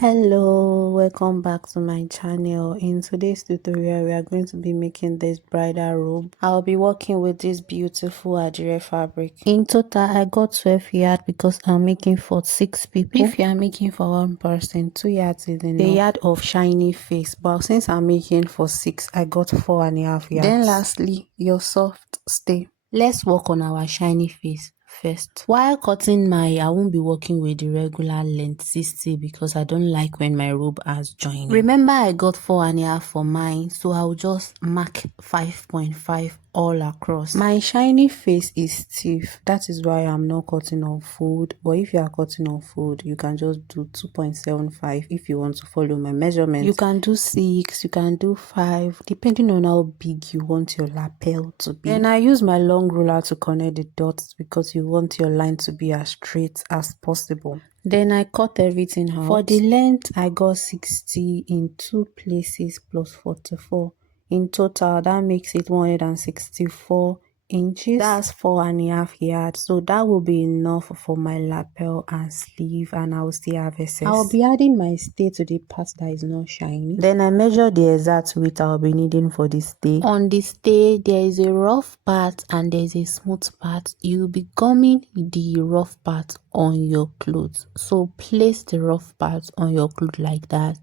Hello, welcome back to my channel. In today's tutorial we are going to be making this bridal robe. I'll be working with this beautiful Adire fabric. In total I got 12 yards because I'm making for 6 people. If you are making for one person, 2 yards is enough. The yard of shiny face, but since I'm making for 6, I got 4.5 yards. Then lastly, your soft stay. Let's work on our shiny face first. While cutting I won't be working with the regular length 60 because I don't like when my robe has joining. Remember I got 4.5 for mine, so I'll just mark 5.5 all across. My shiny face is stiff, that is why I'm not cutting on fold, but if you are cutting on fold you can just do 2.75 if you want to follow my measurements. You can do 6, you can do 5 depending on how big you want your lapel to be. And I use my long ruler to connect the dots because you want your line to be as straight as possible. Then I cut everything out. For the length I got 60 in 2 places plus 44. In total that makes it 164 inches. That's 4.5 yards, so that will be enough for my lapel and sleeve, and I will still have excess. I'll be adding my stay to the part that is not shiny. Then I measure the exact width I'll be needing for the stay. On the stay there is a rough part and there is a smooth part. You'll be gumming the rough part on your clothes, so place the rough part on your clothes like that,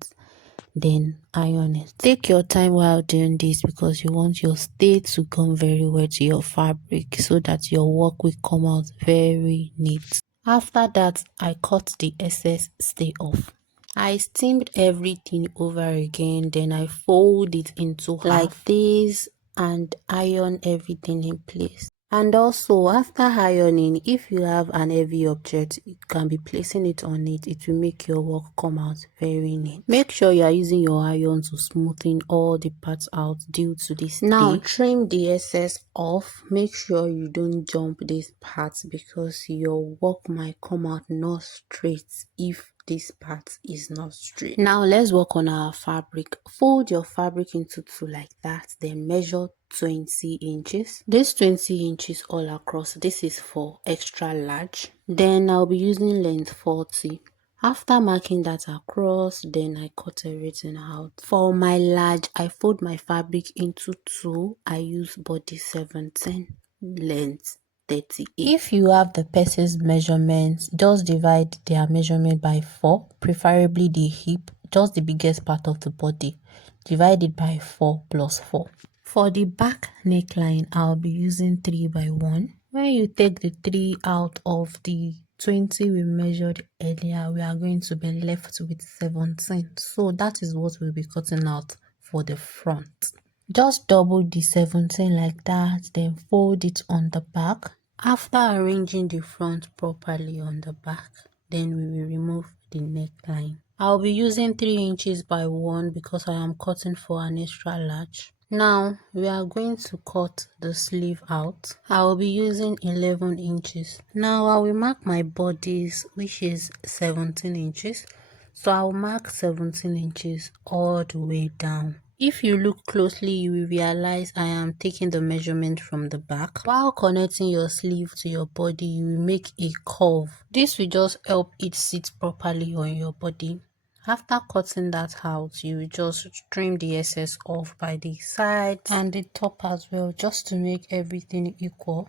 then iron it. Take your time while doing this because you want your stay to come very well to your fabric so that your work will come out very neat. After that I cut the excess stay off. I steamed everything over again, then I fold it into half like this and iron everything in place. And also after ironing, if you have an heavy object, you can be placing it on it. It will make your work come out very neat. Make sure you are using your iron to smoothen all the parts out due to this. Now trim the excess off. Make sure you don't jump these parts because your work might come out not straight if this part is not straight. Now let's work on our fabric. Fold your fabric into 2 like that, then measure 20 inches. This 20 inches all across, this is for extra large. Then I'll be using length 40. After marking that across, then I cut everything out. For my large, I fold my fabric into 2. I use body 17, length 38. If you have the person's measurements, just divide their measurement by 4, preferably the hip, just the biggest part of the body. Divide it by 4 plus 4. For the back neckline, I'll be using 3 by 1. When you take the 3 out of the 20 we measured earlier, we are going to be left with 17. So that is what we'll be cutting out for the front. Just double the 17 like that, then fold it on the back. After arranging the front properly on the back, then we will remove the neckline. I'll be using 3 inches by 1 because I am cutting for an extra large. Now we are going to cut the sleeve out. I will be using 11 inches. Now I will mark my bodies, which is 17 inches. So I'll mark 17 inches all the way down. If you look closely, you will realize I am taking the measurement from the back. While connecting your sleeve to your body, you will make a curve. This will just help it sit properly on your body. After cutting that out, you will just trim the excess off by the sides and the top as well, just to make everything equal.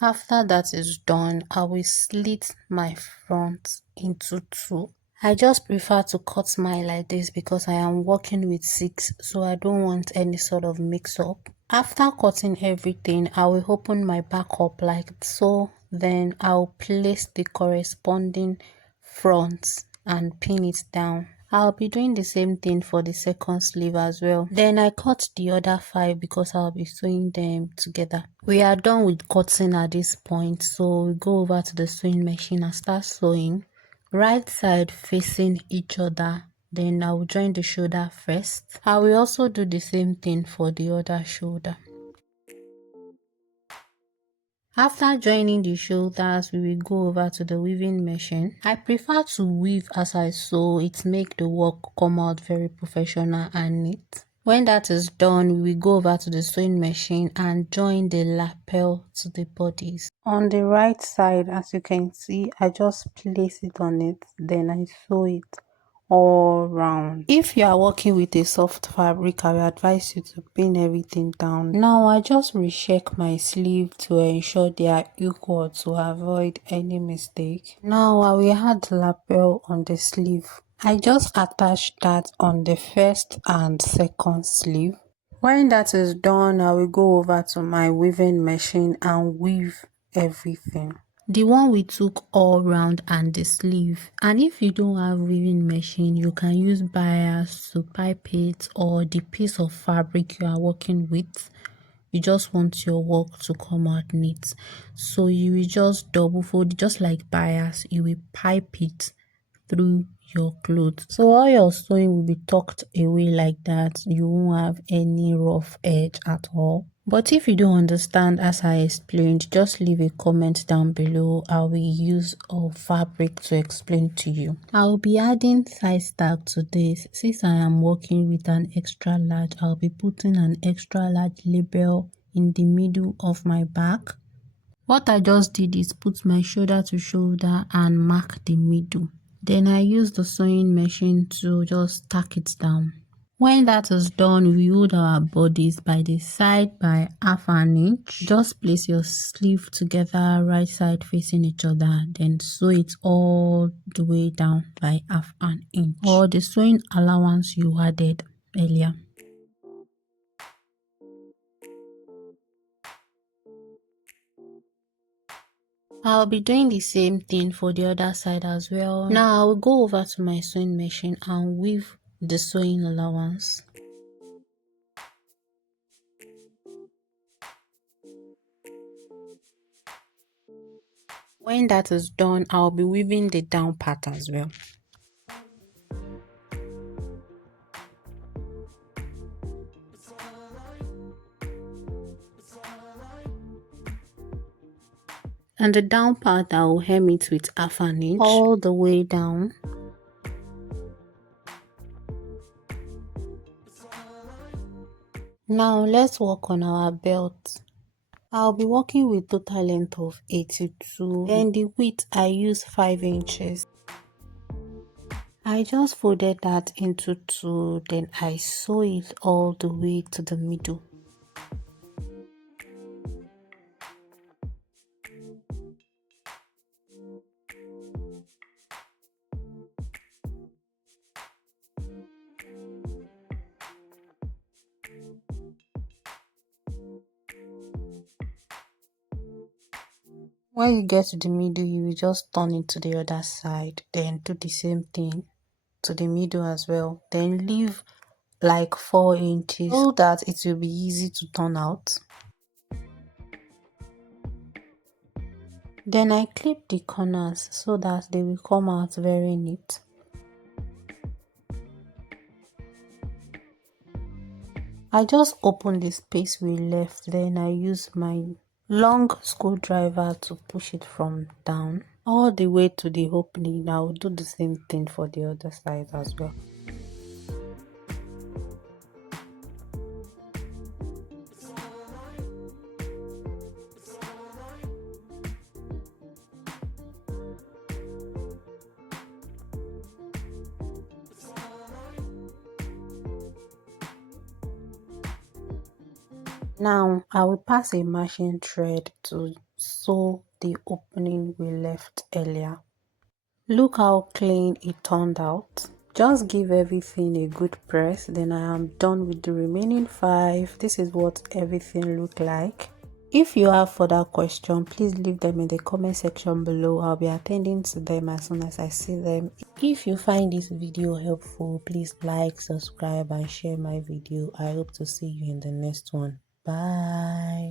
After that is done, I will slit my front into 2. I just prefer to cut mine like this because I am working with 6, so I don't want any sort of mix-up. After cutting everything, I will open my back up like so. Then I'll place the corresponding front and pin it down. I'll be doing the same thing for the second sleeve as well. Then I cut the other 5 because I'll be sewing them together. We are done with cutting at this point, so we go over to the sewing machine and start sewing. Right side facing each other. Then I will join the shoulder first. I will also do the same thing for the other shoulder. After joining the shoulders, we will go over to the weaving machine. I prefer to weave as I sew. It makes the work come out very professional and neat. When that is done, we will go over to the sewing machine and join the lapel to the bodies. On the right side, as you can see, I just place it on it, then I sew it all round. If you are working with a soft fabric, I will advise you to pin everything down. Now I just recheck my sleeve to ensure they are equal to avoid any mistake. Now I will add the lapel on the sleeve. I just attached that on the first and second sleeve. When that is done, I will go over to my weaving machine and weave everything. The one we took all round and the sleeve. And if you don't have weaving machine, you can use bias to pipe it, or the piece of fabric you are working with. You just want your work to come out neat, so you will just double fold, just like bias. You will pipe it through your clothes, so all your sewing will be tucked away like that. You won't have any rough edge at all. But if you don't understand as I explained, just leave a comment down below. I will use a fabric to explain to you. I will be adding size tag to this. Since I am working with an extra large, I'll be putting an extra large label in the middle of my back. What I just did is put my shoulder to shoulder and mark the middle. Then I use the sewing machine to just tack it down. When that is done, we hold our bodies by the side by half an inch. Just place your sleeve together, right side facing each other, then sew it all the way down by half an inch, or the sewing allowance you added earlier. I'll be doing the same thing for the other side as well. Now I'll go over to my sewing machine and weave the sewing allowance. When that is done, I'll be weaving the down part as well. And the down part, I will hem it with half an inch all the way down. Now let's work on our belt. I'll be working with total length of 82. Then the width, I use 5 inches. I just folded that into 2, then I sew it all the way to the middle. When you get to the middle, you will just turn it to the other side, then do the same thing to the middle as well. Then leave like 4 inches so that it will be easy to turn out. Then I clip the corners so that they will come out very neat. I just open the space we left, then I use my long screwdriver to push it from down all the way to the opening. I will do the same thing for the other side as well. Now I will pass a machine thread to sew the opening we left earlier. Look how clean it turned out. Just give everything a good press, then I am done with the remaining 5. This is what everything looked like. If you have further questions, please leave them in the comment section below. I'll be attending to them as soon as I see them. If you find this video helpful, please like, subscribe and share my video. I hope to see you in the next one. Bye.